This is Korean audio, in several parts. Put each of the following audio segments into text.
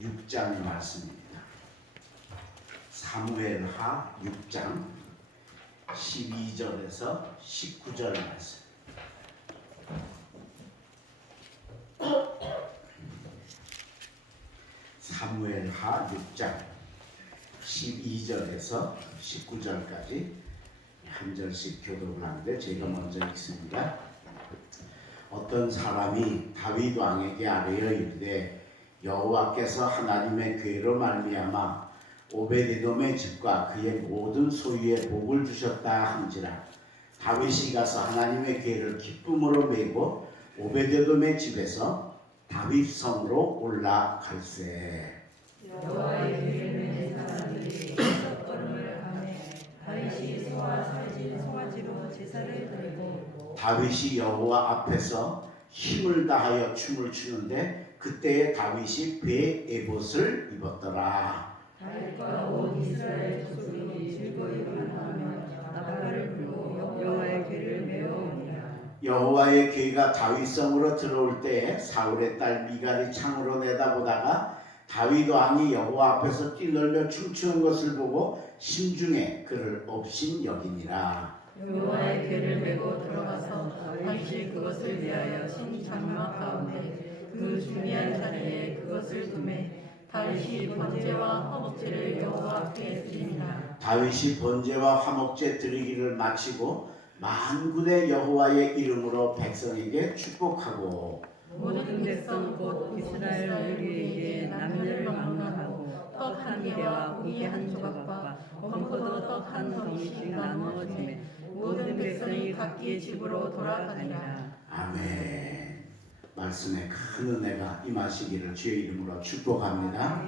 6장의 말씀입니다. 사무엘하 6장 12절에서 19절 말씀. 사무엘하 6장 12절에서 19절까지 한 절씩 교독을 하는데 제가 먼저 읽습니다. 어떤 사람이 다윗 왕에게 아뢰어 이르되 여호와께서 하나님의 괴로 말미암아 오베데돔의 집과 그의 모든 소유에 복을 주셨다 한지라. 다윗이 가서 하나님의 괴를 기쁨으로 메고 오베데돔의 집에서 다윗 성으로 올라갈세. 여호와의 괴를 맨 사람들이 걸음을 하매 다윗이 소와 살진 송아지로 제사를 드리고 다윗이 여호와 앞에서 힘을 다하여 춤을 추는데 그때에 다윗이 배 에봇을 입었더라. 다윗과 온 이스라엘 족속이 즐거이 환호하며 나팔을 불고 여호와의 괴를 메어오니라. 여호와의 괴가 다윗 성으로 들어올 때에 사울의 딸 미갈이 창으로 내다보다가 다윗 왕이 여호와 앞에서 뛰놀며 춤추는 것을 보고 심중에 그를 업신 여기니라. 여호와의 괴를 메고 들어가서 다윗이 그것을 위하여 신장막 가운데 그 중요한 자리에 그것을 두매 다윗이 번제와 화목제를 여호와 앞에 드리니라. 다윗이 번제와 화목제 드리기를 마치고 만군의 여호와의 이름으로 백성에게 축복하고 모든 백성 곧 이스라엘 어린이에게 남녀를 막론하고 떡 한 개와 고기 한 조각과 건포도 떡 한 덩이씩 나누어지매 모든 백성이 각기 집으로 돌아가니라. 아멘. 말씀에 큰 은혜가 임하시기를 주의 이름으로 축복합니다.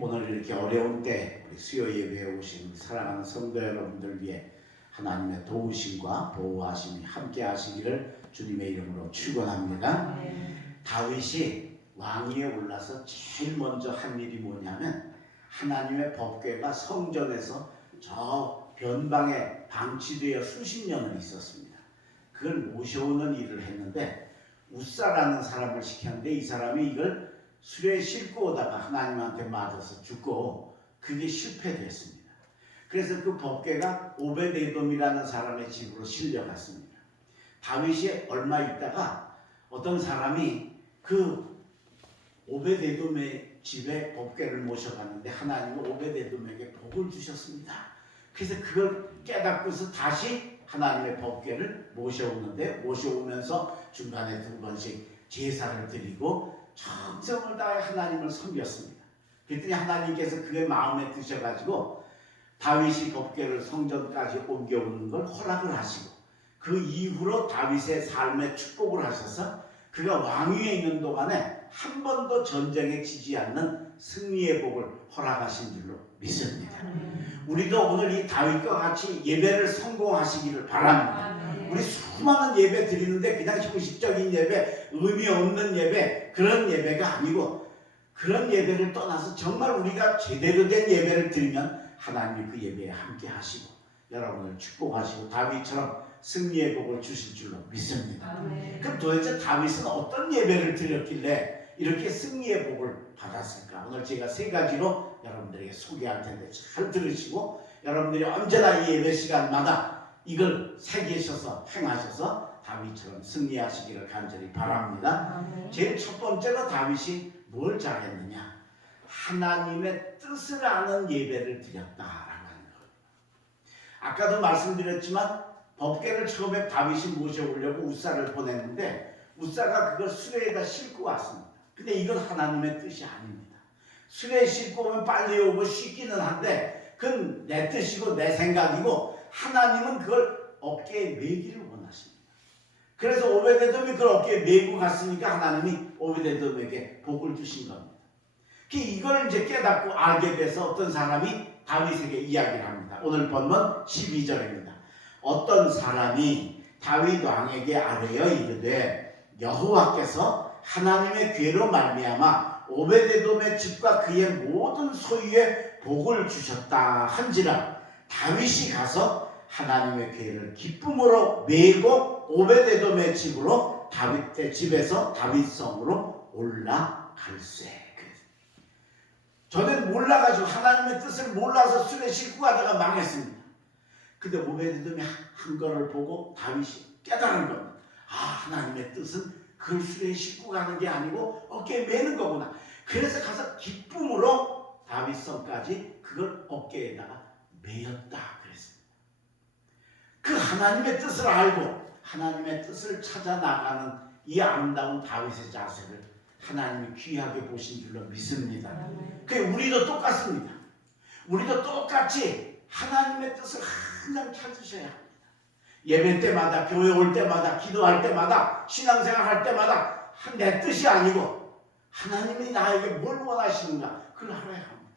오늘 이렇게 어려운 때 우리 수요 예배에 오신 사랑하는 성도 여러분들 위해 하나님의 도우심과 보호하심이 함께 하시기를 주님의 이름으로 축원합니다. 다윗이 왕위에 올라서 제일 먼저 한 일이 뭐냐면 하나님의 법궤가 성전에서 저 변방에 방치되어 수십 년을 있었습니다. 그걸 모셔오는 일을 했는데 우사라는 사람을 시켰는데 이 사람이 이걸 수레에 싣고 오다가 하나님한테 맞아서 죽고 그게 실패됐습니다. 그래서 그 법궤가 오베데돔이라는 사람의 집으로 실려갔습니다. 다윗이 얼마 있다가 어떤 사람이 그 오베데돔의 집에 법궤를 모셔갔는데 하나님은 오베데돔에게 복을 주셨습니다. 그래서 그걸 깨닫고서 다시 하나님의 법궤를 모셔오면서 중간에 두 번씩 제사를 드리고 정성을 다해 하나님을 섬겼습니다. 그랬더니 하나님께서 그의 마음에 드셔가지고 다윗이 법궤를 성전까지 옮겨오는 걸 허락을 하시고 그 이후로 다윗의 삶에 축복을 하셔서 그가 왕위에 있는 동안에 한 번도 전쟁에 지지 않는 승리의 복을 허락하신 줄로 믿습니다. 우리도 오늘 이 다윗과 같이 예배를 성공하시기를 바랍니다. 우리 수많은 예배 드리는데 그냥 형식적인 예배, 의미 없는 예배, 그런 예배가 아니고 그런 예배를 떠나서 정말 우리가 제대로 된 예배를 드리면 하나님이 그 예배에 함께 하시고 여러분을 축복하시고 다윗처럼 승리의 복을 주실 줄로 믿습니다. 그럼 도대체 다윗은 어떤 예배를 드렸길래 이렇게 승리의 복을 받았을까? 오늘 제가 세 가지로 여러분들에게 소개할 텐데 잘 들으시고 여러분들이 언제나 이 예배 시간마다 이걸 새기셔서 행하셔서 다윗처럼 승리하시기를 간절히 바랍니다. 제일 첫 번째로 다윗이 뭘 잘했느냐? 하나님의 뜻을 아는 예배를 드렸다라고 하는 거예요. 아까도 말씀드렸지만 법궤를 처음에 다윗이 모셔오려고 우사를 보냈는데 우사가 그걸 수레에다 싣고 왔습니다. 근데 이건 하나님의 뜻이 아닙니다. 수레에 싣고 오면 빨리 오고 쉽기는 한데 그건 내 뜻이고 내 생각이고 하나님은 그걸 어깨에 메기를 원하십니다. 그래서 오베데돔이 그걸 어깨에 메고 갔으니까 하나님이 오베데돔에게 복을 주신 겁니다. 이걸 이제 깨닫고 알게 돼서 어떤 사람이 다윗에게 이야기를 합니다. 오늘 본문 12절입니다. 어떤 사람이 다윗 왕에게 아뢰어 이르되 여호와께서 하나님의 괴로 말미암아 오베데돔의 집과 그의 모든 소유에 복을 주셨다 한지라. 다윗이 가서 하나님의 괴를 기쁨으로 메고 오베데돔의 집으로 다윗의 집에서 다윗성으로 올라갈세. 몰라가지고 하나님의 뜻을 몰라서 술에 싣고 가다가 망했습니다. 근데 오베데돔이 한 거를 보고 다윗이 깨달은 겁니다. 아, 하나님의 뜻은 그 술에 싣고 가는 게 아니고 어깨에 매는 거구나. 그래서 가서 기쁨으로 다윗성까지 그걸 어깨에다가 매였다 그랬습니다. 그 하나님의 뜻을 알고 하나님의 뜻을 찾아 나가는 이 아름다운 다윗의 자세를 하나님이 귀하게 보신 줄로 믿습니다. 그 우리도 똑같습니다. 우리도 똑같이 하나님의 뜻을 항상 찾으셔야 합니다. 예배 때마다, 교회 올 때마다, 기도할 때마다, 신앙생활 할 때마다 내 뜻이 아니고 하나님이 나에게 뭘 원하시는가 그걸 알아야 합니다.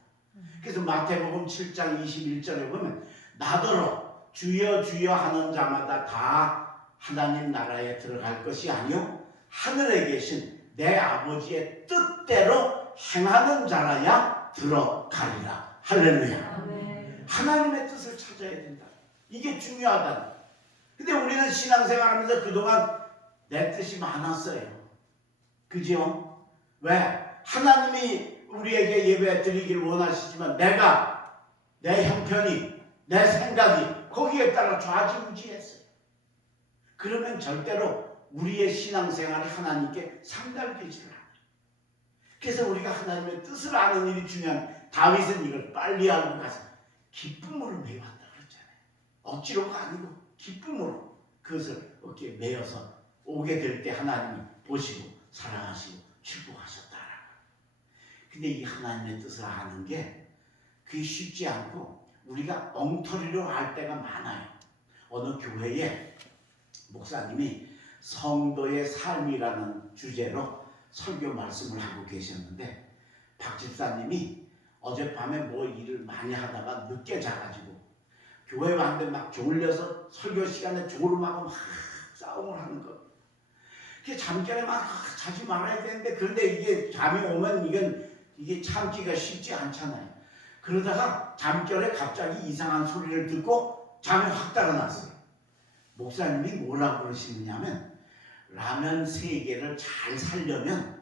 그래서 마태복음 7장 21절에 보면 나더러 주여 주여 하는 자마다 다 하나님 나라에 들어갈 것이 아니요 하늘에 계신 내 아버지의 뜻대로 행하는 자라야 들어가리라. 할렐루야. 하나님의 뜻을 찾아야 된다. 이게 중요하다. 근데 우리는 신앙생활하면서 그동안 내 뜻이 많았어요. 그죠? 왜? 하나님이 우리에게 예배 드리기를 원하시지만 내가 내 형편이 내 생각이 거기에 따라 좌지우지했어요. 그러면 절대로 우리의 신앙생활이 하나님께 상달되지 않아요. 그래서 우리가 하나님의 뜻을 아는 일이 중요한 다윗은 이걸 빨리 알고 가서 기쁨으로 매왔다 그랬잖아요. 억지로가 아니고 기쁨으로 그것을 어깨에 매어서 오게 될 때 하나님이 보시고 사랑하시고 축복하셨다라고. 근데 이 하나님의 뜻을 아는 게 그게 쉽지 않고 우리가 엉터리로 알 때가 많아요. 어느 교회에 목사님이 성도의 삶이라는 주제로 설교 말씀을 하고 계셨는데 박 집사님이 어젯밤에 뭐 일을 많이 하다가 늦게 자가지고 교회 왔는데 막 졸려서 설교 시간에 졸음하고 막 싸움을 하는 거. 그게 잠결에 막 자지 말아야 되는데 그런데 이게 잠이 오면 이게 참기가 쉽지 않잖아요. 그러다가 잠결에 갑자기 이상한 소리를 듣고 잠이 확 달아났어요. 목사님이 뭐라고 그러시느냐면 라면 3개를 잘 살려면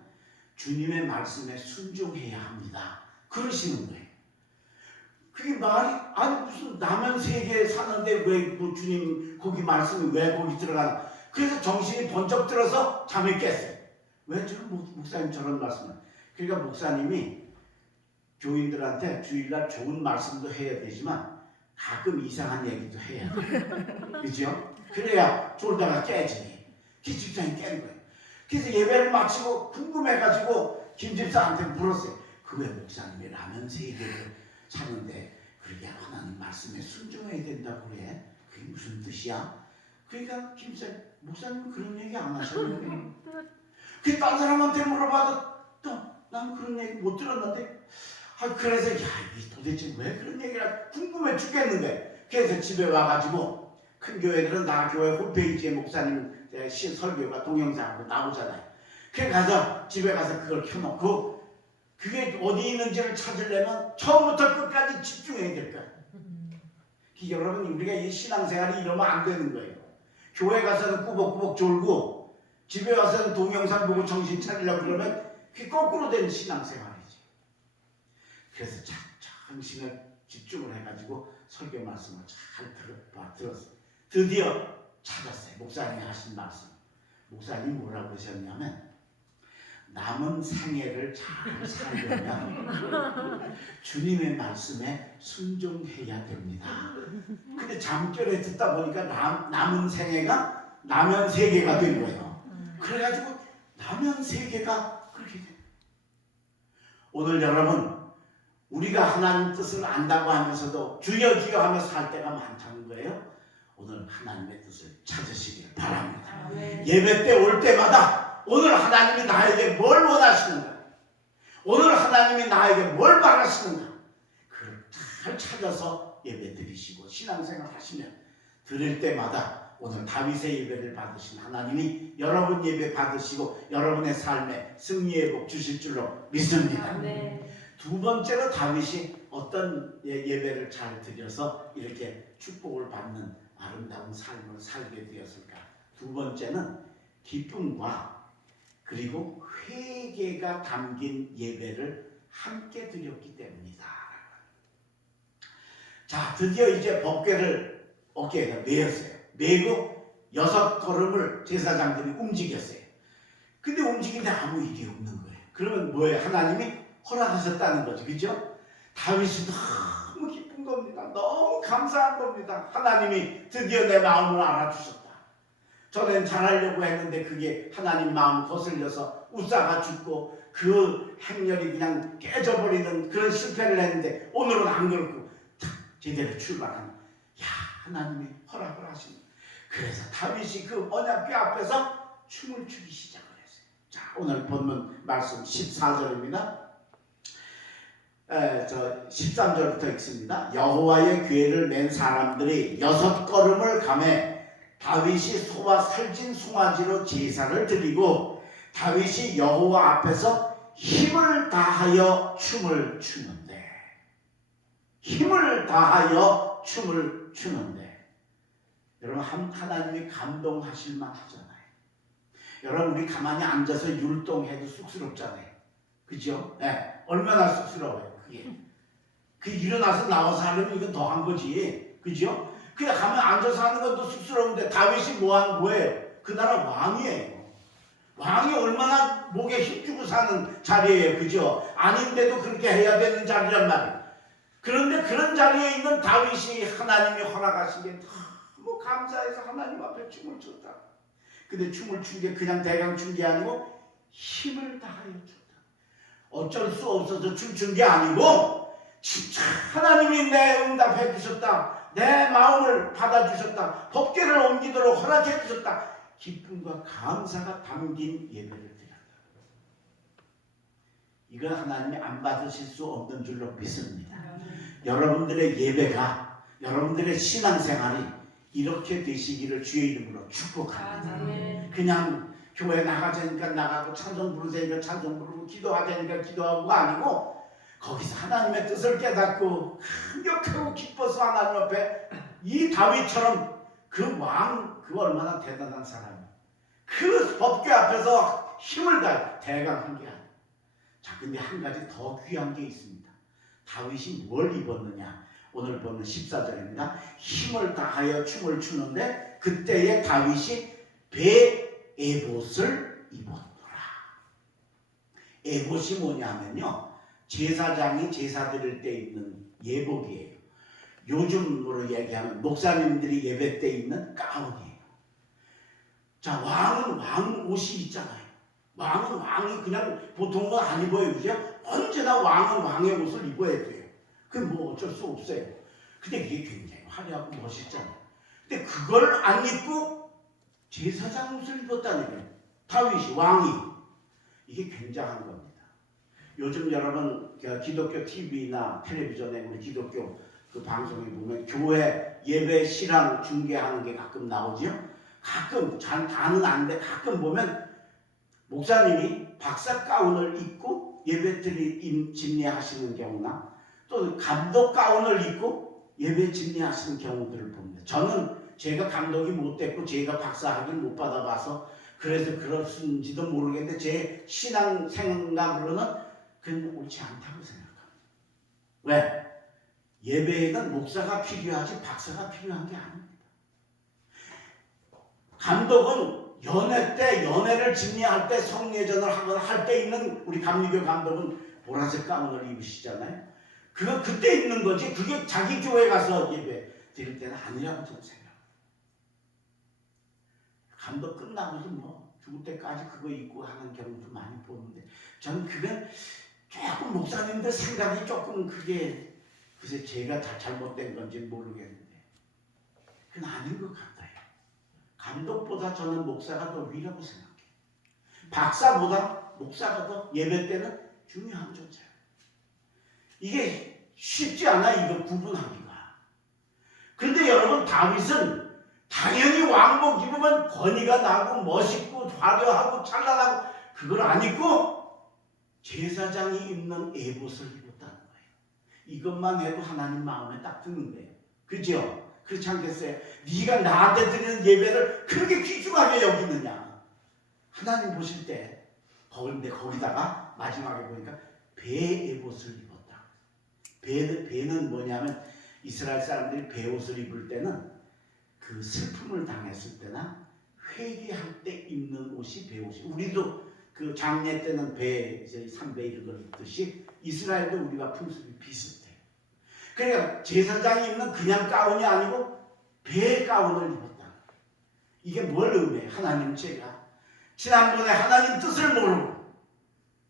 주님의 말씀에 순종해야 합니다. 그러시는 거예요. 그게 말이 아니 무슨 라면 3개 사는데 왜 뭐 주님 거기 말씀이 왜 거기 들어가나. 그래서 정신이 번쩍 들어서 잠이 깼어요. 왜 저런 목사님 저런 말씀을. 그러니까 목사님이 교인들한테 주일날 좋은 말씀도 해야 되지만 가끔 이상한 얘기도 해야 돼요. 그죠? 그래야 졸다가 깨지. 그 집사님 깨는 거예요. 그래서 예배를 마치고 궁금해가지고 김 집사한테 물었어요. 그 왜 목사님이 라면 3개를 사는데 그렇게 하나님 말씀에 순종해야 된다고 그래? 그게 무슨 뜻이야? 그러니까 김 집사님 목사님은 그런 얘기 안 하셨는데 그 딴 사람한테 물어봐도 또 난 그런 얘기 못 들었는데 그래서 야 이게 도대체 왜 그런 얘기를 궁금해 죽겠는데 그래서 집에 와가지고 큰 교회들은 나 교회 홈페이지에 목사님 설교가 동영상으로 나오잖아요. 그래 가서 집에 가서 그걸 켜놓고 그게 어디 있는지를 찾으려면 처음부터 끝까지 집중해야 될 거야. 여러분 우리가 이 신앙생활이 이러면 안 되는 거예요. 교회 가서는 꾸벅꾸벅 졸고 집에 와서는 동영상 보고 정신 차리려고 그러면 그게 거꾸로 되는 신앙생활이지. 그래서 정신을 집중을 해가지고 설교 말씀을 잘 들었어요. 드디어 찾았어요. 목사님이 하신 말씀. 목사님이 뭐라고 하셨냐면 남은 생애를 잘 살려면 주님의 말씀에 순종해야 됩니다. 근데 잠결에 듣다 보니까 남은 생애가 라면 3개가 된 거예요. 그래가지고 라면 3개가 그렇게 돼요. 오늘 여러분 우리가 하나님 뜻을 안다고 하면서도 주여 주여 하며 살 때가 많다는 거예요. 오늘 하나님의 뜻을 찾으시길 바랍니다. 예배 때 올 때마다 오늘 하나님이 나에게 뭘 원하시는가, 오늘 하나님이 나에게 뭘 바라시는가 그걸 잘 찾아서 예배 드리시고 신앙생활 하시면 드릴 때마다 오늘 다윗의 예배를 받으신 하나님이 여러분 예배 받으시고 여러분의 삶에 승리의 복 주실 줄로 믿습니다. 두 번째로 다윗이 어떤 예배를 잘 드려서 이렇게 축복을 받는 아름다운 삶을 살게 되었을까? 두 번째는 기쁨과 그리고 회개가 담긴 예배를 함께 드렸기 때문이다. 자, 드디어 이제 법궤를 어깨에다 메었어요. 메고 6걸음을 제사장들이 움직였어요. 근데 움직이는데 아무 일이 없는 거예요. 그러면 뭐예요? 하나님이 허락하셨다는 거죠. 그죠? 다윗이 너무 기쁜 겁니다. 너무 감사한 겁니다. 하나님이 드디어 내 마음을 알아주셨다. 전엔 잘하려고 했는데 그게 하나님 마음 거슬려서 우사가 죽고 그 행렬이 그냥 깨져버리는 그런 실패를 했는데 오늘은 안 그렇고 제대로 출발하는, 야, 하나님이 허락을 하십니다. 그래서 다윗이 그 언약궤 앞에서 춤을 추기 시작을 했어요. 자, 오늘 본문 말씀 14절입니다. 13절부터 읽습니다. 여호와의 궤를 맨 사람들이 6걸음을 가매 다윗이 소와 살진 송아지로 제사를 드리고 다윗이 여호와 앞에서 힘을 다하여 춤을 추는데, 힘을 다하여 춤을 추는데, 여러분 하나님이 감동하실 만하잖아요. 여러분 우리 가만히 앉아서 율동해도 쑥스럽잖아요. 그죠? 네, 얼마나 쑥스러워요 그게. 그 일어나서 나와서 하려면 이건 더한 거지. 그죠? 그냥 가만 앉아서 하는 것도 쑥스러운데 다윗이 뭐예요? 그 나라 왕이에요. 왕이 얼마나 목에 힘주고 사는 자리예요. 그죠? 아닌데도 그렇게 해야 되는 자리란 말이에요. 그런데 그런 자리에 있는 다윗이 하나님이 허락하신 게 너무 감사해서 하나님 앞에 춤을 췄다. 근데 춤을 춘 게 그냥 대강 춘 게 아니고 힘을 다하여 췄다. 어쩔 수 없어서 춤춘 게 아니고 진짜 하나님이 내 응답해 주셨다. 내 마음을 받아주셨다. 법궤를 옮기도록 허락해 주셨다. 기쁨과 감사가 담긴 예배를 드렸다. 이건 하나님이 안 받으실 수 없는 줄로 믿습니다. 여러분들의 예배가, 여러분들의 신앙생활이 이렇게 되시기를 주의 이름으로 축복합니다. 그냥 교회 나가자니까 나가고 찬송 부르자니까 찬송 부르고 기도하자니까 기도하고가 아니고 거기서 하나님의 뜻을 깨닫고 감격하고 기뻐서 하나님 앞에 이 다윗처럼 그 왕, 그 얼마나 대단한 사람이에요. 그 법궤 앞에서 힘을 다해 대강한 게 아니에요. 자, 근데 한 가지 더 귀한 게 있습니다. 다윗이 뭘 입었느냐? 오늘 보는 14절입니다. 힘을 다하여 춤을 추는데 그때에 다윗이 배 에봇을 입었더라. 에봇이 뭐냐면요, 제사장이 제사 드릴 때 입는 예복이에요. 요즘으로 얘기하면 목사님들이 예배 때 입는 가운이에요. 자, 왕은 왕 옷이 있잖아요. 왕은 왕이 그냥 보통 건 안 입어요. 그죠? 언제나 왕은 왕의 옷을 입어야 돼요. 그건 뭐 어쩔 수 없어요. 근데 이게 굉장히 화려하고 멋있잖아요. 근데 그걸 안 입고 제사장 옷을 입었다는 거예요. 다윗이, 왕이. 이게 굉장한 겁니다. 요즘 여러분 기독교 TV나 텔레비전에 우리 기독교 그 방송에 보면 교회 예배 실황 중계하는 게 가끔 나오죠. 가끔 다는 아닌데 가끔 보면 목사님이 박사 가운을 입고 예배드리 집례하시는 경우나 또 감독 가운을 입고 예배 집례하시는 경우들을 봅니다. 저는 제가 감독이 못 됐고 제가 박사 학위를 못 받아봐서 그래서 그렇은지도 모르겠는데 제 신앙 생각으로는 그건 옳지 않다고 생각합니다. 왜? 예배에는 목사가 필요하지 박사가 필요한 게 아닙니다. 감독은 연회 때, 연회를 집례할 때, 성례전을 하거나 할 때 입는 우리 감리교 감독은 보라색 가운을 입으시잖아요. 그거 그때 입는 거지 그게 자기 교회 가서 예배 드릴 때는 아니라고 저는 생각합니다. 감독 끝나고도 뭐 죽을 때까지 그거 입고 하는 경우도 많이 보는데 저는 그건 조금 목사님들 생각이 조금 그게 글쎄 제가 다 잘못된 건지 모르겠는데 그건 아닌 것 같아요. 감독보다 저는 목사가 더 위라고 생각해요. 박사보다 목사가 더 예배 때는 중요한 존재예요. 이게 쉽지 않아 이거 구분하기가. 그런데 여러분 다윗은 당연히 왕복 입으면 권위가 나고 멋있고 화려하고 찬란하고 그걸 안 입고 제사장이 입는 에봇을 입었다는 거예요. 이것만 해도 하나님 마음에 딱 드는 거예요. 그죠? 그렇지 않겠어요? 네가 나한테 드리는 예배를 그렇게 귀중하게 여기느냐. 하나님 보실 때 근데 거기다가 마지막에 보니까 배 에봇을 입었다. 배는 뭐냐면 이스라엘 사람들이 베옷을 입을 때는 그 슬픔을 당했을 때나 회개할 때 입는 옷이 베옷이. 우리도 그 장례 때는 배 이제 삼배 이런 걸 입듯이 이스라엘도 우리가 풍습이 비슷해요. 그러니까 제사장이 입는 그냥 가운이 아니고 배 가운을 입었다. 이게 뭘 의미해? 하나님 제가 지난번에 하나님 뜻을 모르고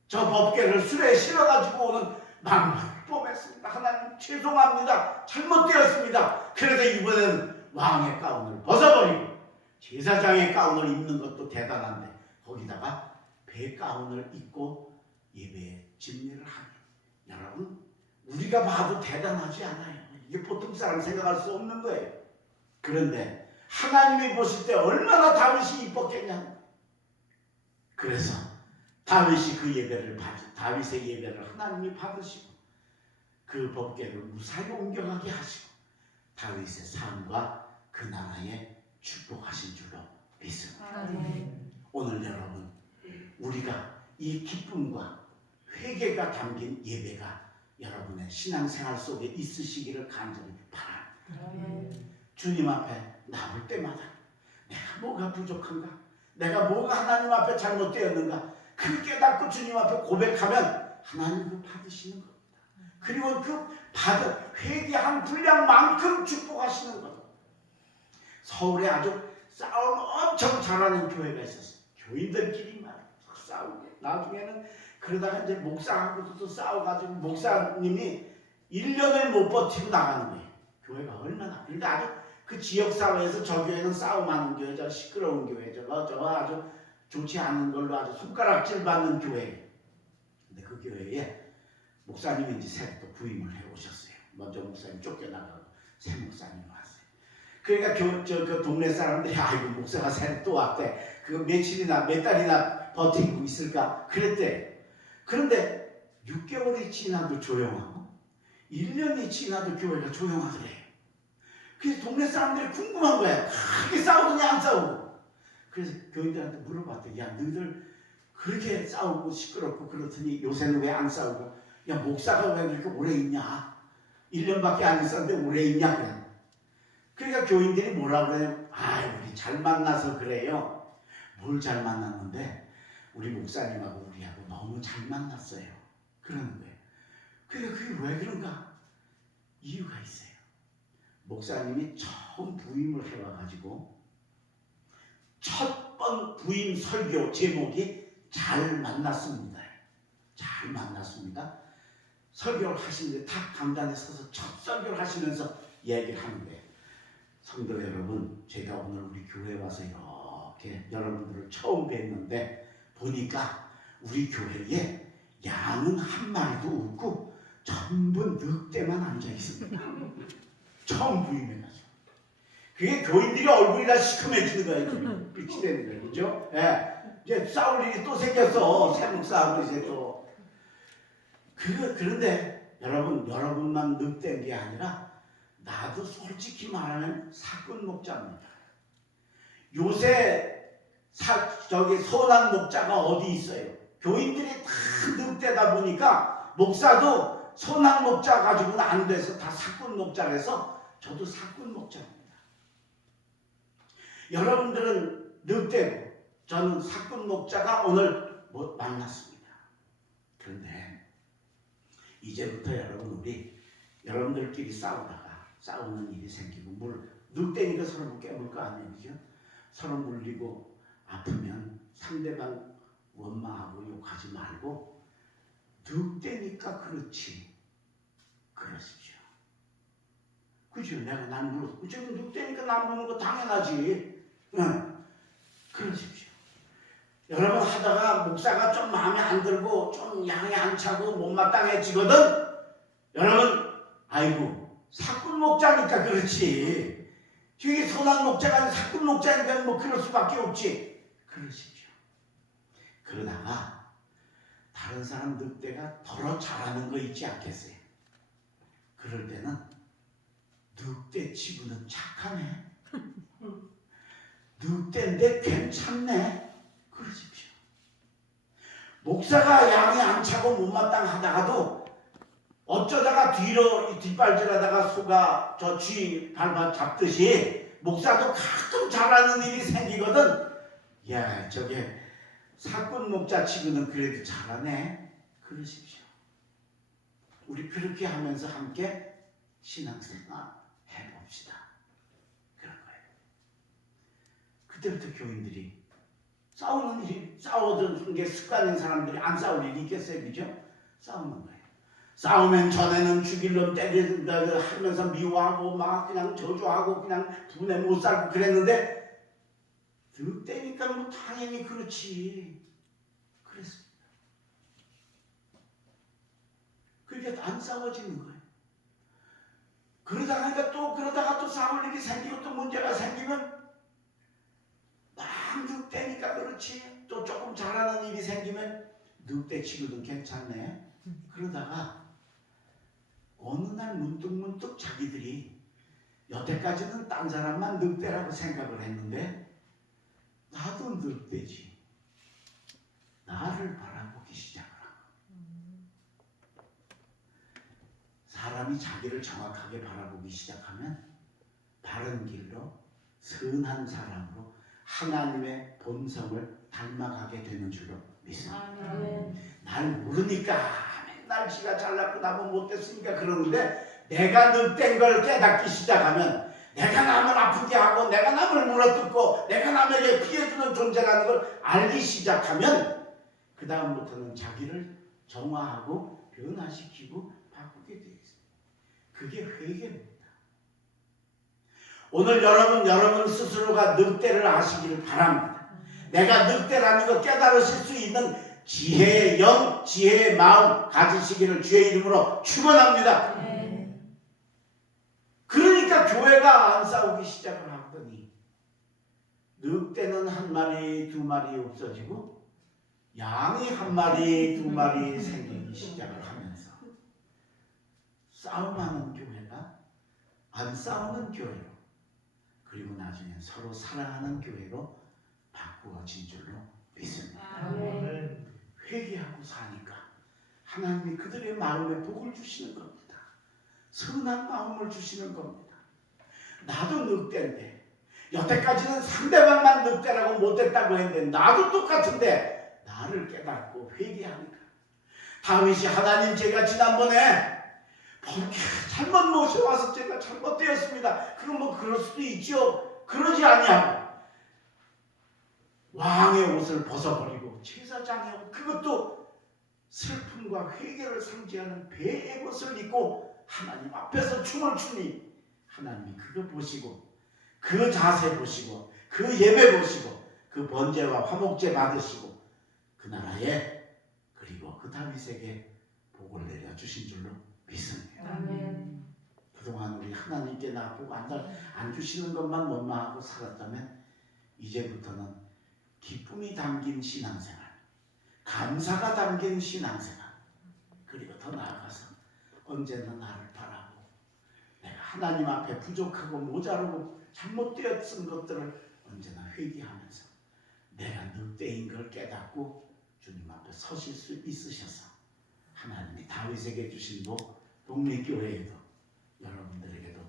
저 법궤를 수레에 실어가지고 오는 막말을 뽐했습니다. 하나님 죄송합니다. 잘못되었습니다. 그래서 이번에는 왕의 가운을 벗어버리고 제사장의 가운을 입는 것도 대단한데 거기다가 배 가운을 입고 예배에 집례를 하니 여러분 우리가 봐도 대단하지 않아요. 이게 보통 사람 생각할 수 없는 거예요. 그런데 하나님이 보실 때 얼마나 다윗이 이뻤겠냐. 그래서 다윗이 그 예배를 다윗의 예배를 하나님이 받으시고 그 법궤를 무사히 옮겨가게 하시고 다윗의 삶과 그 나라에 축복하신 줄로 믿습니다. 오늘 여러분 우리가 이 기쁨과 회개가 담긴 예배가 여러분의 신앙생활 속에 있으시기를 간절히 바랍니다. 주님 앞에 나올 때마다 내가 뭐가 부족한가? 내가 뭐가 하나님 앞에 잘못되었는가? 그 깨닫고 주님 앞에 고백하면 하나님은 받으시는 겁니다. 그리고 그 받은 회개한 분량만큼 축복하시는 겁니다. 서울에 아주 싸움 엄청 잘하는 교회가 있었어요. 교인들끼리만 싸우고 나중에는 그러다가 이제 목사하고도 싸워가지고 목사님이 1년을 못 버티고 나가는 거예요. 교회가 얼마나. 그러니까 아주 그 지역사회에서 저 교회는 싸움하는 교회, 저 시끄러운 교회, 저 아주 좋지 않은 걸로 아주 손가락질 받는 교회. 근데 그 교회에 목사님이 이제 새로 또 부임을 해 오셨어요. 먼저 목사님 쫓겨나가고 새 목사님이 왔어요. 그러니까 그 동네 사람들이 아이고 목사가 새로 또 왔대. 그거 며칠이나 몇 달이나 버티고 있을까? 그랬대. 그런데 6개월이 지나도 조용하고 1년이 지나도 교회가 조용하더래. 그래서 동네 사람들이 궁금한 거야. 크게 싸우더니 안 싸우고. 그래서 교인들한테 물어봤더니 야 너희들 그렇게 싸우고 시끄럽고 그렇더니 요새는 왜 안 싸우고 야 목사가 왜 그렇게 오래 있냐. 1년밖에 안 있었는데 오래 있냐 그래. 그러니까 교인들이 뭐라 그래요? 아 우리 잘 만나서 그래요. 뭘 잘 만났는데 우리 목사님하고 우리하고 너무 잘 만났어요. 그러는 거예요. 그러니까 그게 왜 그런가? 이유가 있어요. 목사님이 처음 부임을 해와가지고 첫 번 부임 설교 제목이 잘 만났습니다. 잘 만났습니다. 설교를 하시는데 탁 강단에 서서 첫 설교를 하시면서 얘기를 하는데 성도 여러분 제가 오늘 우리 교회에 와서 이렇게 여러분들을 처음 뵀는데 보니까 우리 교회에 양은 한 마리도 없고 전부 늑대만 앉아 있습니다. 처음 부임해가지고 그게 교인들이 얼굴이 다 시커매지는 거예요. 빛이 되는 거예요. 그죠? 예. 이제 싸울 일이 또 생겼어. 새 목사하고 이제 또 그런데 여러분만 늑대인 게 아니라 나도 솔직히 말하면 사건 목자입니다. 요새 선한 목자가 어디 있어요? 교인들이 다 늑대다 보니까 목사도 선한 목자 가지고는 안 돼서 다 사건 목자라서 저도 사건 목자입니다. 여러분들은 늑대고 저는 사건 목자가 오늘 만났습니다. 그런데 이제부터 여러분들끼리 싸우는 일이 생기고 늑대니까 서로 깨물 거 아니에요. 그죠? 서로 물리고 아프면 상대방 원망하고 욕하지 말고 늑대니까 그렇지 그러십시오. 그죠? 난 물었어. 그죠? 늑대니까 난 무는 거 당연하지. 응. 그러십시오. 여러분 하다가 목사가 좀 마음에 안 들고 좀 양이 안 차고 못마땅해지거든. 여러분 아이고 사꾼 목자니까 그렇지. 저게 선한 목자가 아니라 사꾼 목자니까 뭐 그럴 수밖에 없지. 그러십시오. 그러다가 다른 사람 늑대가 더러 잘하는 거 있지 않겠어요? 그럴 때는 늑대 치고는 착하네. 늑대인데 괜찮네. 그러십시오. 목사가 양이 안 차고 못마땅하다가도 어쩌다가 뒤로 뒷발질하다가 소가 저 쥐 밟아 잡듯이 목사도 가끔 잘하는 일이 생기거든. 야, 저게 사꾼 목자 치고는 그래도 잘하네. 그러십시오. 우리 그렇게 하면서 함께 신앙생활 해봅시다. 그런 거예요. 그때부터 교인들이 싸우는 일이, 싸우던 게 습관인 사람들이 안 싸울 일이 있겠어요, 그죠? 싸우는 거예요. 싸우면 전에는 죽일 놈 때리다 하면서 미워하고 막 그냥 저주하고 그냥 분에 못 살고 그랬는데 득대니까 뭐 당연히 그렇지. 그랬습니다. 그렇게 안 싸워지는 거예요. 그러다가 또 싸울 일이 생기고 또 문제가 생기면 막 늑대니까 그렇지. 또 조금 잘하는 일이 생기면 늑대 치고는 괜찮네. 그러다가 어느 날 문득문득 자기들이 여태까지는 딴 사람만 늑대라고 생각을 했는데 나도 늑대지. 나를 바라보기 시작을 하고. 사람이 자기를 정확하게 바라보기 시작하면 바른 길로 선한 사람으로 하나님의 본성을 닮아가게 되는 줄로 믿습니다. 날 모르니까 맨날 지가 잘났고 나보고 못됐으니까 그러는데 내가 늑대인 걸 깨닫기 시작하면 내가 남을 아프게 하고 내가 남을 물어뜯고 내가 남에게 피해주는 존재라는 걸 알기 시작하면 그 다음부터는 자기를 정화하고 변화시키고 바꾸게 되어 있습니다. 그게 회개입니다. 오늘 여러분 스스로가 늑대를 아시기를 바랍니다. 내가 늑대라는 걸 깨달으실 수 있는 지혜의 영, 지혜의 마음 가지시기를 주의 이름으로 축원합니다. 그러니까 교회가 안 싸우기 시작을 하더니 늑대는 한 마리, 두 마리 없어지고 양이 한 마리, 두 마리 생기기 시작을 하면서 싸움하는 교회가 안 싸우는 교회로 그리고 나중에 서로 사랑하는 교회로 바꾸어진 줄로 믿습니다. 회개하고 사니까 하나님이 그들의 마음에 복을 주시는 겁니다. 선한 마음을 주시는 겁니다. 나도 늑대인데 여태까지는 상대방만 늑대라고 못됐다고 했는데 나도 똑같은데 나를 깨닫고 회개하니까 다윗이 하나님 제가 지난번에 잘못 모셔와서 제가 잘못되었습니다. 그럼 뭐 그럴 수도 있죠. 그러지 아니하고 왕의 옷을 벗어버리고 제사장의 옷 그것도 슬픔과 회개를 상징하는 배의 옷을 입고 하나님 앞에서 춤을 추니 하나님이 그거 보시고 그 자세 보시고 그 예배 보시고 그 번제와 화목제 받으시고 그 나라에 그리고 그 다윗에게 복을 내려주신 줄로 믿습니다. 아멘. 그동안 우리 하나님께 나 복 안 주시는 것만 원망하고 살았다면 이제부터는 기쁨이 담긴 신앙생활, 감사가 담긴 신앙생활, 그리고 더 나아가서 언제나 나를 바라고 내가 하나님 앞에 부족하고 모자르고 잘못되었던 것들을 언제나 회개하면서 내가 늑대인 걸 깨닫고 주님 앞에 서실 수 있으셔서 하나님이 다윗에게 주신 복 독립교회에도 여러분들에게도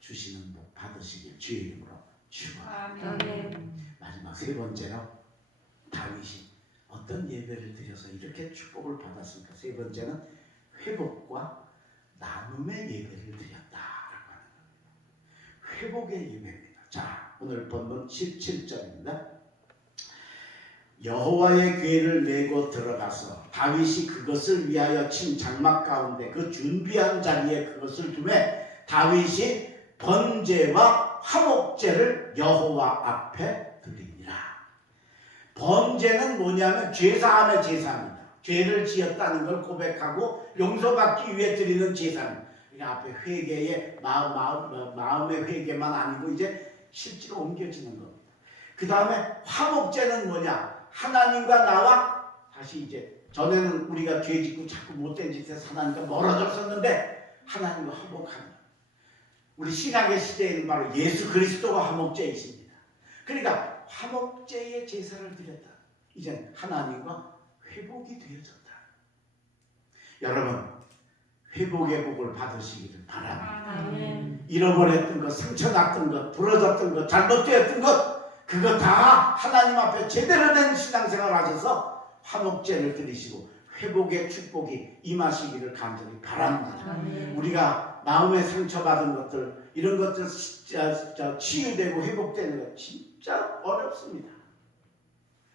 주시는 복 받으시길 주의 이름으로 축원합니다. 마지막 세 번째로 다윗이 어떤 예배를 드려서 이렇게 축복을 받았습니까? 세 번째는 회복과 나눔의 예배를 드렸다라고 하는 겁니다. 회복의 예배입니다. 자, 오늘 본문 17절입니다. 여호와의 궤를 메고 들어가서 다윗이 그것을 위하여 친 장막 가운데 그 준비한 자리에 그것을 두매 다윗이 번제와 화목제를 여호와 앞에 드리니라. 번제는 뭐냐면 죄사함의 제사입니다. 죄를 지었다는 걸 고백하고 용서받기 위해 드리는 제사입니다. 그러니까 앞에 회개의 마음의 회개만 아니고 이제 실제로 옮겨지는 겁니다. 그 다음에 화목제는 뭐냐? 하나님과 나와 다시 이제 전에는 우리가 죄 짓고 자꾸 못된 짓에서 하나님과 멀어졌었는데 하나님과 화목하는 우리 신약의 시대에는 바로 예수 그리스도가 화목제이십니다. 그러니까 화목제의 제사를 드렸다. 이제 하나님과 회복이 되어졌다. 여러분 회복의 복을 받으시기를 바랍니다. 아멘. 잃어버렸던 것, 상처났던 것, 부러졌던 것, 잘못되었던 것, 그거 다 하나님 앞에 제대로 된 신앙생활 하셔서 화목제를 드리시고 회복의 축복이 임하시기를 간절히 바랍니다. 아멘. 우리가 마음에 상처받은 것들, 이런 것들 치유되고 회복되는 것 진짜 어렵습니다.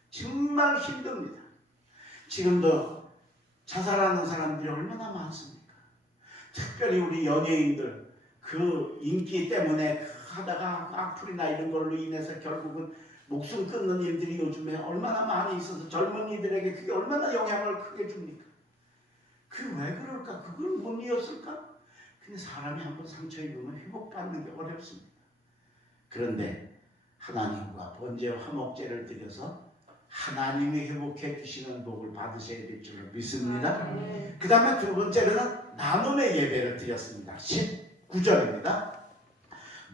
정말 힘듭니다. 지금도 자살하는 사람들이 얼마나 많습니까? 특별히 우리 연예인들 그 인기 때문에 하다가 악플이나 이런 걸로 인해서 결국은 목숨 끊는 일들이 요즘에 얼마나 많이 있어서 젊은이들에게 그게 얼마나 영향을 크게 줍니까? 그 왜 그럴까? 그걸 못 이었을까? 근데 사람이 한번 상처 입으면 회복받는 게 어렵습니다. 그런데 하나님과 번제 화목제를 드려서 하나님이 회복해 주시는 복을 받으셔야 될 줄로 믿습니다. 그 다음에 두 번째로는 나눔의 예배를 드렸습니다. 19절입니다.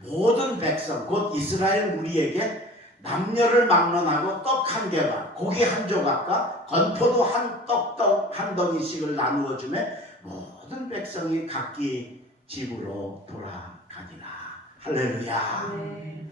모든 백성 곧 이스라엘 무리에게 남녀를 막론하고 떡 한 개와 고기 한 조각과 건포도 한 떡 한 덩이씩을 나누어 주매 모든 백성이 각기 집으로 돌아가니라. 할렐루야. 네.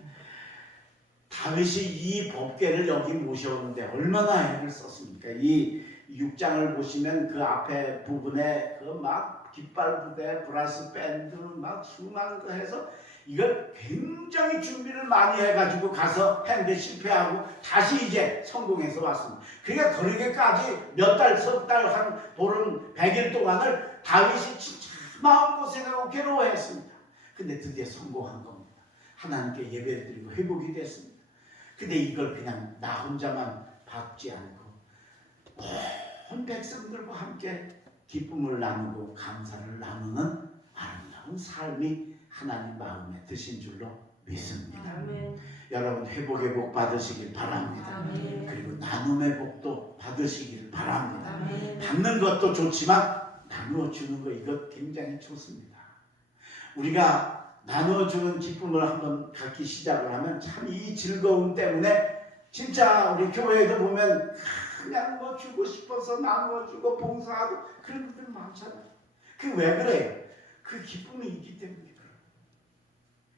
다윗이 이 법궤를 여기 모셔오는데 얼마나 애를 썼습니까? 이 6장을 보시면 그 앞에 부분에 그 막 깃발 부대, 브라스 밴드 막 수많은 거 해서 이걸 굉장히 준비를 많이 해가지고 가서 했는데 실패하고 다시 이제 성공해서 왔습니다. 그러니까 그러기까지 몇 달, 석 달, 한 보름 100일 동안을 다윗이 진짜 마음고생하고 괴로워했습니다. 근데 드디어 성공한 겁니다. 하나님께 예배를 드리고 회복이 됐습니다. 근데 이걸 그냥 나 혼자만 받지 않고 온 백성들과 함께 기쁨을 나누고 감사를 나누는 아름다운 삶이 하나님 마음에 드신 줄로 믿습니다. 아멘. 여러분 회복의 복 받으시길 바랍니다. 아멘. 그리고 나눔의 복도 받으시길 바랍니다. 아멘. 받는 것도 좋지만 나누어 주는 거 이거 굉장히 좋습니다. 우리가 나누어 주는 기쁨을 한번 갖기 시작을 하면 참 이 즐거움 때문에 진짜 우리 교회에도 보면 그냥 뭐 주고 싶어서 나누어 주고 봉사하고 그런 분들 많잖아요. 그 왜 그래요? 그 기쁨이 있기 때문에 그래요.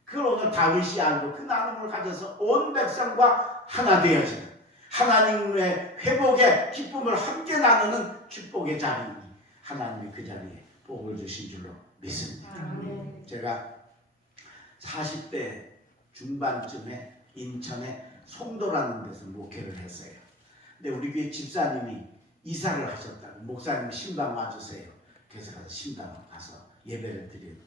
그걸 오늘 다윗이 알고 그 나눔을 가져서 온 백성과 하나 되어지는 하나님의 회복의 기쁨을 함께 나누는 축복의 자리니 하나님이 그 자리에 복을 주신 줄로 믿습니다. 아멘. 제가 40대 중반쯤에 인천에 송도라는 데서 목회를 했어요. 근데 우리 교회 집사님이 이사를 하셨다고 목사님 신방 와주세요. 그래서 가서 신방 가서 예배를 드리러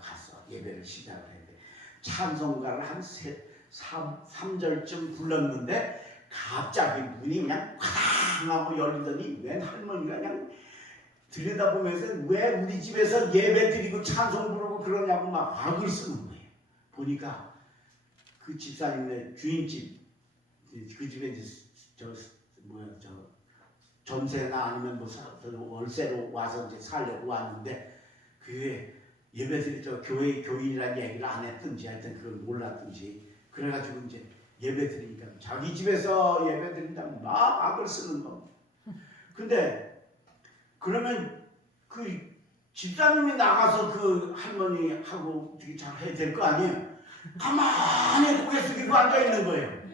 가서 예배를 시작을 했는데 찬송가를 한 3절쯤 불렀는데 갑자기 문이 그냥 쾅 하고 열리더니 웬 할머니가 그냥 들여다보면서 왜 우리 집에서 예배 드리고 찬송 부르고 그러냐고 막 악을 쓰는 거예요. 보니까 그 집사님의 주인집 그 집에 이제 전세나 아니면 뭐 월세로 와서 이제 살려고 왔는데 그게 예배드리 교회 교인이라는 얘기를 안 했든지 하여튼 그걸 몰랐든지 그래가지고 이제 예배드리니까 자기 집에서 예배드린다면 막 악을 쓰는 겁니다. 근데 그러면 그 집사님이 나가서 그 할머니하고 어떻게 잘 해야 될 거 아니에요? 가만히 고개 숙이고 앉아있는 거예요.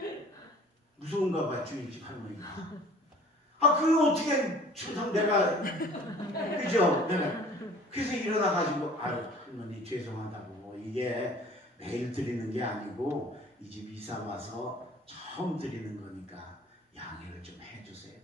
무서운가 봐요, 주인집 할머니가. 그거 어떻게 추석 내가, 그죠? 내가. 그래서 일어나가지고, 아유, 할머니 죄송하다고. 이게 매일 드리는 게 아니고, 이 집 이사 와서 처음 드리는 거니까 양해를 좀 해주세요.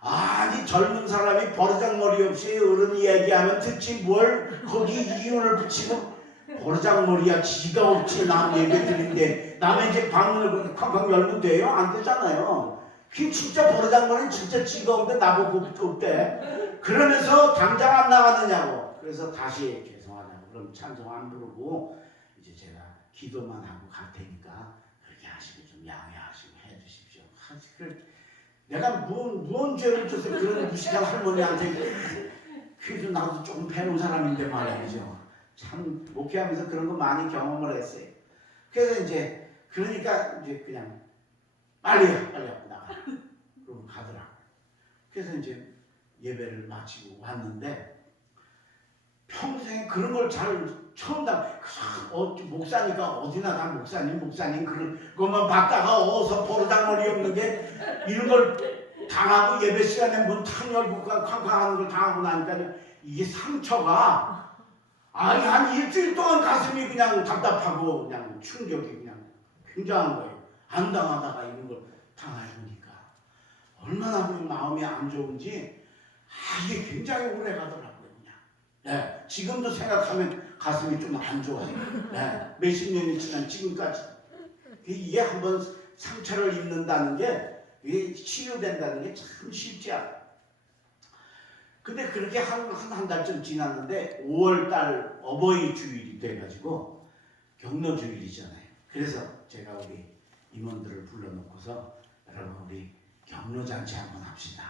아니, 젊은 사람이 버르장머리 없이 어른이 얘기하면 듣지 뭘 거기 이윤을 붙이고 버르장머리야 지가 없지 남 예배 드린데 남의 집 방문을 쾅쾅 열면 돼요? 안 되잖아요. 그 진짜 버르장머리는 진짜 지가 없는데 나보고 없대. 그러면서 당장 안 나가느냐고. 그래서 다시 죄송하다고 그럼 찬송 안 부르고 이제 제가 기도만 하고 갈 테니까 그렇게 하시고 좀 양해하시고 해주십시오. 내가 무언 죄를 져서 그런 무식한 할머니한테 그래도 나도 조금 배운 사람인데 말이죠. 참 목회하면서 그런 거 많이 경험을 했어요. 그래서 이제 그러니까 이제 그냥 빨리 나가. 그러고 가더라. 그래서 이제 예배를 마치고 왔는데 평생 그런 걸 잘 처음 목사니까 어디나 다 목사님 그런 것만 봤다가 어서 버르장머리 없는 게 이런 걸 당하고 예배 시간에 문 탁 열고 쾅쾅하는 걸 당하고 나니까 이게 상처가 아니 한 일주일 동안 가슴이 그냥 답답하고 그냥 충격이 그냥 굉장한 거예요. 안 당하다가 이런 걸 당해보니까 얼마나 그 마음이 안 좋은지 이게 굉장히 오래 가더라고요. 그냥 네, 지금도 생각하면 가슴이 좀 안 좋아요. 네, 몇십 년이 지난 지금까지 이게 한번 상처를 입는다는 게 이게 치유된다는 게 참 쉽지 않아요. 근데 그렇게 한 달쯤 지났는데 5월달 어버이 주일이 돼가지고 경로 주일이잖아요. 그래서 제가 우리 임원들을 불러놓고서 여러분 우리 경로잔치 한번 합시다.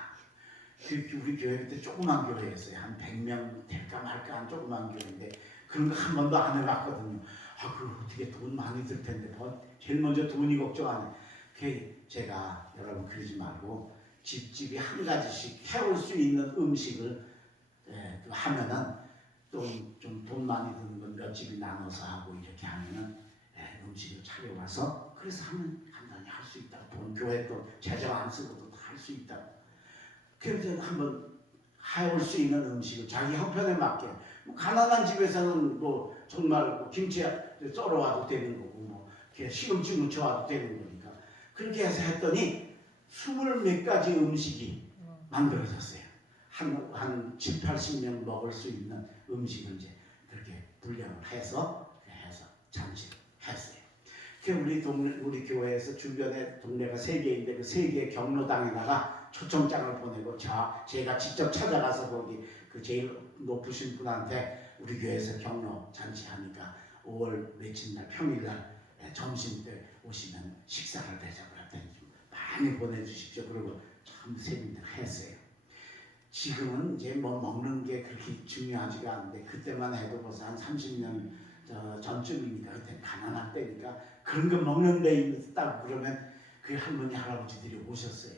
우리 교회 그때 조그만 교회였어요. 한 100명 될까 말까 한 조그만 교회인데 그런 거 한 번도 안 해봤거든요. 그걸 어떻게 돈 많이 들 텐데 제일 먼저 돈이 걱정하네. 제가 여러분 그러지 말고 집집이 한 가지씩 해올 수 있는 음식을 하면은 좀 돈 많이 드는 건 몇 집이 나눠서 하고 이렇게 하면은 음식을 차려와서 그래서 하면 간단히 할 수 있다. 돈 교회 돈 재정 안 쓰고도 할 수 있다. 그래서 한번 해올 수 있는 음식을 자기 형편에 맞게 가난한 집에서는 뭐 정말 김치 썰어 와도 되는 거고 뭐 시금치 무쳐 와도 되는 거니까 그렇게 해서 했더니 20몇 가지 음식이 만들어졌어요. 한 7, 80명 먹을 수 있는 음식을 이제 그렇게 분량을 해서 잔치를 했어요. 우리 교회에서 주변에 동네가 3개인데 그 3개 경로당에다가 초청장을 보내고 제가 직접 찾아가서 거기 그 제일 높으신 분한테 우리 교회에서 경로 잔치하니까 5월 며칠 날 평일날 점심 때 오시면 식사를 대접을 했더니 좀 많이 보내주십시오. 그리고 참 세분들 했어요. 지금은 이제 뭐 먹는 게 그렇게 중요하지가 않은데 그때만 해도 벌써 한 30년 전쯤이니까 그때 가난할 때니까 그런 거 먹는 데 있다고 그러면 그 할머니 할아버지들이 오셨어요.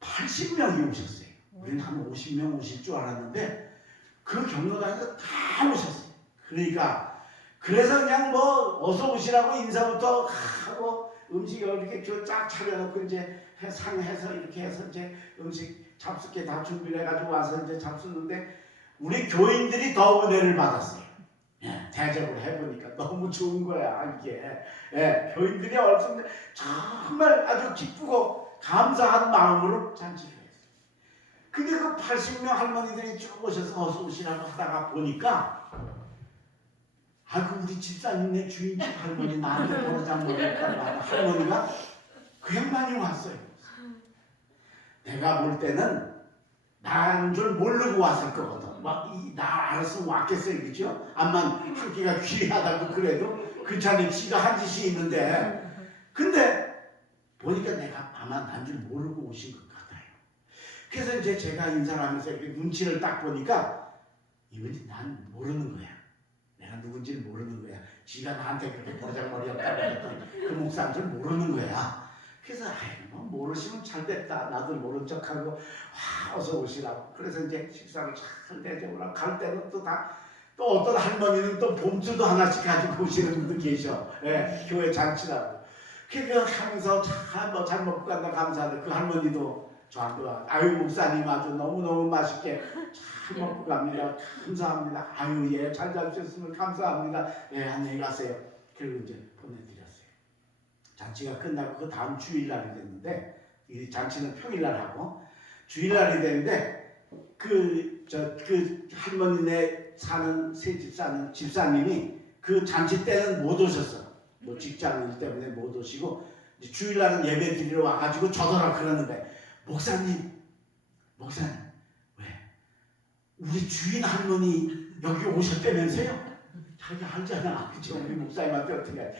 80명이 오셨어요. 우리는 한 50명 오실 줄 알았는데 그 경로당에서 다 오셨어요. 그러니까 그래서 그냥 뭐 어서 오시라고 인사부터 하고 음식 이렇게 쫙 차려놓고 이제 상해서 이렇게 해서 이제 음식 잡숫게 다 준비를 해가지고 와서 이제 잡수는데 우리 교인들이 더 은혜를 받았어요. 대접을 해보니까 너무 좋은 거야 이게. 교인들이 얼른 정말 아주 기쁘고 감사한 마음으로 잔치를 했어요. 근데 그 80명 할머니들이 쭉 오셔서 어서 오시라고 하다가 보니까 그 우리 집사님네 주인집 할머니 나한테 버르장머리 했다고 할머니가 그냥 많이 왔어요. 내가 볼 때는 나인 줄 모르고 왔을 거거든. 나 알았으면 왔겠어요, 그죠? 암만 한 끼가 귀하다고 그래도 그 자리 지가 한 짓이 있는데, 근데 보니까 내가 아마 난 줄 모르고 오신 것 같아요. 그래서 이제 제가 인사를 하면서 이렇게 눈치를 딱 보니까 이분이 난 모르는 거야. 내가 누군지를 모르는 거야. 지가 나한테 그렇게 버장머리였다고 했더니 그 목사인 줄 모르는 거야. 그래서 뭐 모르시면 잘 됐다. 나도 모른 척하고 어서 오시라고. 그래서 이제 식사를 잘 대접을 하고 갈 때는 또 어떤 할머니는 또 봉투도 하나씩 가지고 오시는 분도 계셔. 교회 잔치라고. 그래서 하면서 잘 먹고 간다 감사하다. 그 할머니도 저한테 와. 목사님 아주 너무너무 맛있게 잘 먹고 갑니다. 감사합니다. 잘 잡수셨으면 감사합니다. 안녕히 가세요. 그리고 이제 보내드렸어요. 잔치가 끝나고 그 다음 주일날이 됐는데 이 잔치는 평일날 하고 주일날이 됐는데 그 할머니네 사는 새 집사님이 그 잔치 때는 못 오셨어. 뭐 직장일 때문에 못 오시고 주일날은 예배 드리러 와가지고 저더라 그러는데 목사님 왜 우리 주인 할머니 여기 오셨다면서요? 자기 알잖아. 그쵸? 우리 목사님한테 어떻게 해?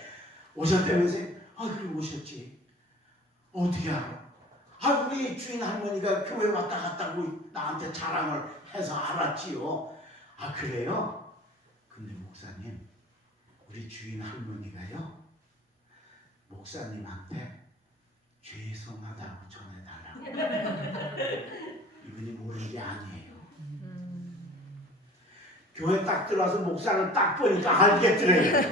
오셨다면서요? 그래 오셨지. 어떻게 알아? 우리 주인 할머니가 교회 왔다 갔다고 나한테 자랑을 해서 알았지요. 그래요? 근데 목사님 우리 주인 할머니가요 목사님한테 죄송하다고 전해달라고. 이분이 모르는 게 아니에요. 교회 딱 들어와서 목사를 딱 보니까 알겠더래.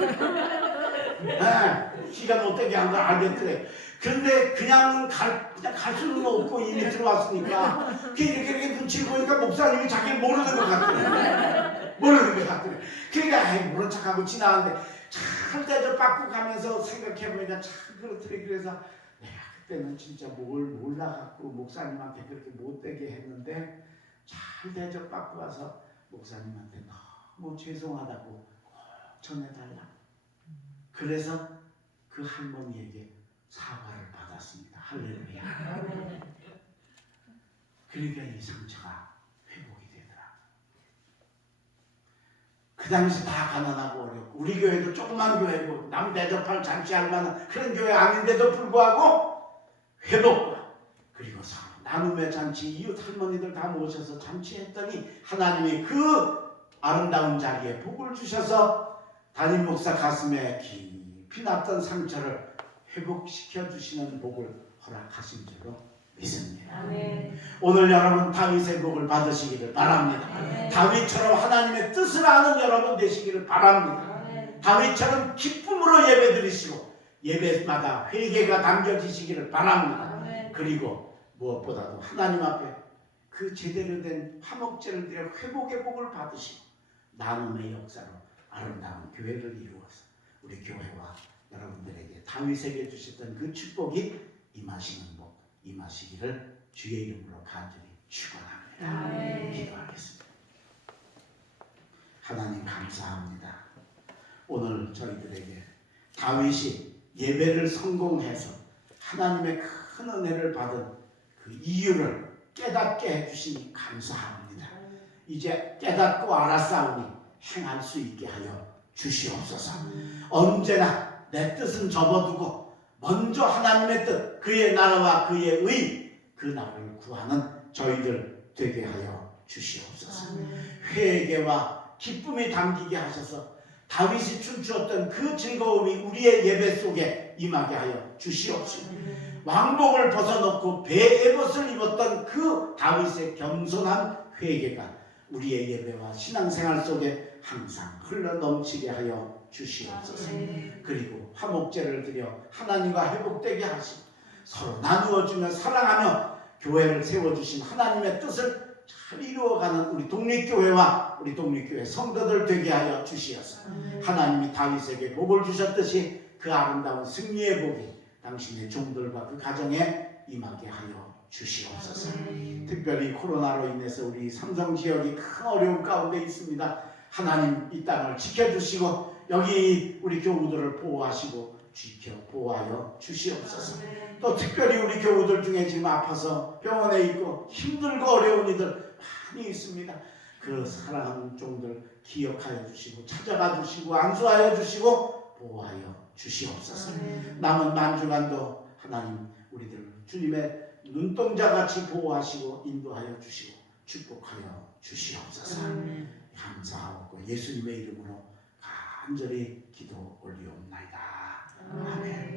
기가 못되게 한 거 알겠더래. 근데 그냥 갈 수는 없고 이미 들어왔으니까 이렇게 눈치를 보니까 목사님이 자기를 모르는 것 같더래. 모르는 것 같더래. 그러니까 모른 척하고 지나갔는데 잘 대접받고 가면서 생각해보니까 참 그렇더래. 그래서 내가 그때는 진짜 뭘 몰라갖고 목사님한테 그렇게 못되게 했는데 잘 대접받고 와서 목사님한테 너무 죄송하다고 꼭 전해달라. 그래서 그 할머니에게 사과를 받았습니다. 할렐루야. 그러니까 이 상처가 회복이 되더라. 그 당시 다 가난하고 어렵고 우리 교회도 조그만 교회고 남 대접할 잔치할 만한 그런 교회 아닌데도 불구하고 회복과 그리고 서로 나눔의 잔치 이웃 할머니들 다 모셔서 잔치했더니 하나님이 그 아름다운 자리에 복을 주셔서 담임 목사 가슴에 깊이 났던 상처를 회복시켜 주시는 복을 허락하신 줄로 믿습니다. 아멘. 오늘 여러분 다윗의 복을 받으시기를 바랍니다. 아멘. 다윗처럼 하나님의 뜻을 아는 여러분 되시기를 바랍니다. 아멘. 다윗처럼 기쁨으로 예배드리시고 예배마다 회개가 담겨지시기를 바랍니다. 아멘. 그리고 무엇보다도 하나님 앞에 그 제대로 된 화목제를 드려 회복의 복을 받으시고 나눔의 역사로 아름다운 교회를 이루어서 우리 교회와 여러분들에게 다윗에게 주셨던 그 축복이 임하시는 복 임하시기를 주의 이름으로 간절히 축원합니다. 아멘. 기도하겠습니다. 하나님 감사합니다. 오늘 저희들에게 다윗이 예배를 성공해서 하나님의 큰 은혜를 받은 그 이유를 깨닫게 해주시니 감사합니다. 이제 깨닫고 알았사오니 행할 수 있게 하여 주시옵소서. 언제나 내 뜻은 접어두고 먼저 하나님의 뜻, 그의 나라와 그의 의, 그 나라를 구하는 저희들 되게 하여 주시옵소서. 회개와 기쁨이 담기게 하셔서 다윗이 춤추었던 그 즐거움이 우리의 예배 속에 임하게 하여 주시옵시고 왕복을 벗어놓고 베옷을 입었던 그 다윗의 겸손한 회개가 우리의 예배와 신앙생활 속에 항상 흘러넘치게 하여 주시옵소서. 그리고 화목제를 드려 하나님과 회복되게 하시고 서로 나누어주며 사랑하며 교회를 세워주신 하나님의 뜻을 잘 이루어가는 우리 독립교회와 우리 독립교회 성도들 되게 하여 주시옵소서. 하나님이 다윗에게 복을 주셨듯이 그 아름다운 승리의 복이 당신의 종들과 그 가정에 임하게 하여 주시옵소서. 특별히 코로나로 인해서 우리 삼성 지역이 큰 어려움 가운데 있습니다. 하나님 이 땅을 지켜주시고 여기 우리 교우들을 보호하시고 지켜 보호하여 주시옵소서. 또 특별히 우리 교우들 중에 지금 아파서 병원에 있고 힘들고 어려운 이들 많이 있습니다. 그 사랑하는 종들 기억하여 주시고 찾아가 주시고 안수하여 주시고 보호하여 주시옵소서. 남은 만주간도 하나님 우리들 주님의 눈동자같이 보호하시고 인도하여 주시고 축복하여 주시옵소서. 감사하고 예수님의 이름으로 간절히 기도 올리옵나이다. 아멘.